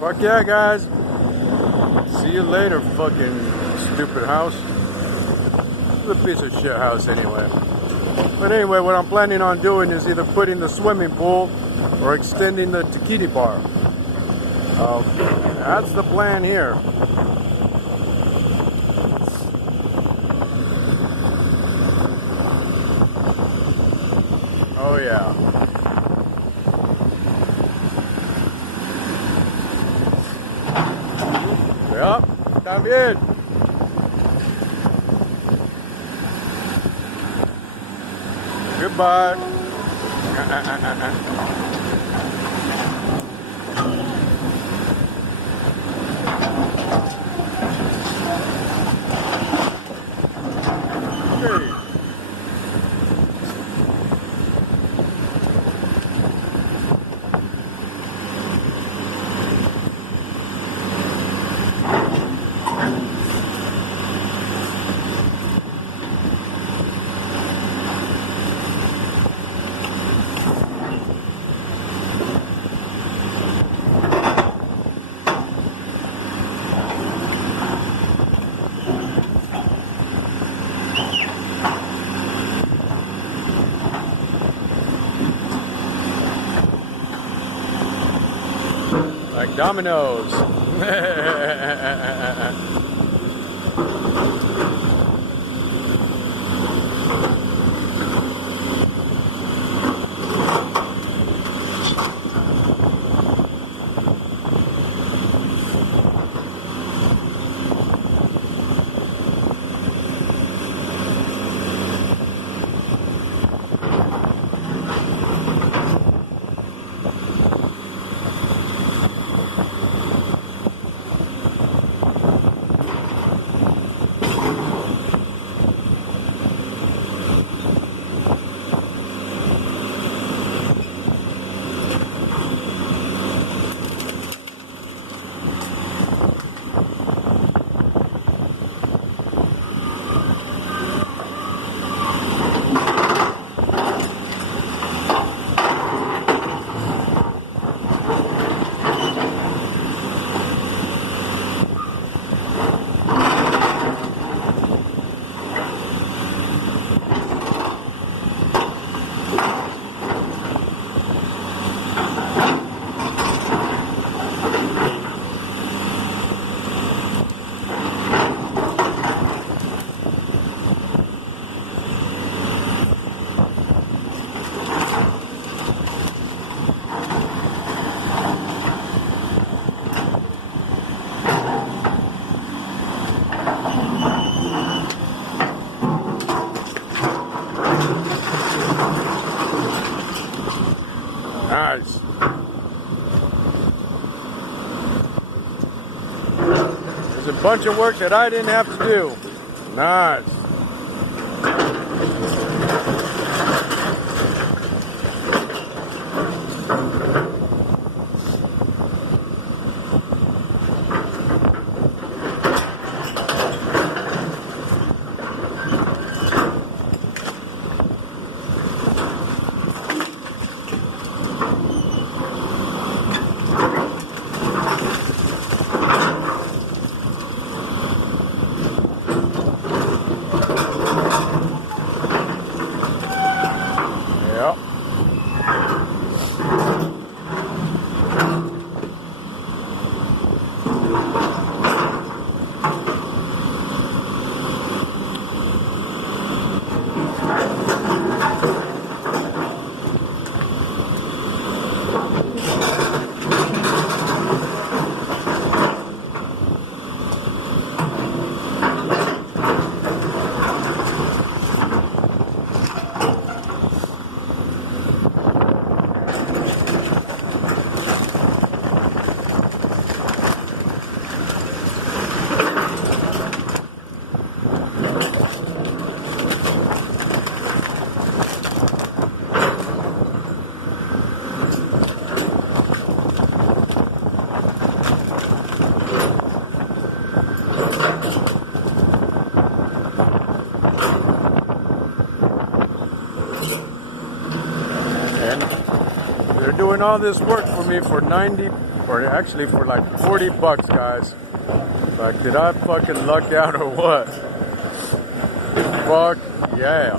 Fuck yeah, guys. See you later, fucking stupid house. It's a piece of shit house anyway. But anyway, what I'm planning on doing is either putting the swimming pool or extending the Takiti bar. That's the plan here. Oh yeah. Yep, está bien. Goodbye. Okay. Like dominoes. Nice. There's a bunch of work that I didn't have to do. Nice. Yep. And they're doing all this work for me for $90 Or actually for like 40 bucks, guys. Like, did I fucking luck out or what? Fuck yeah.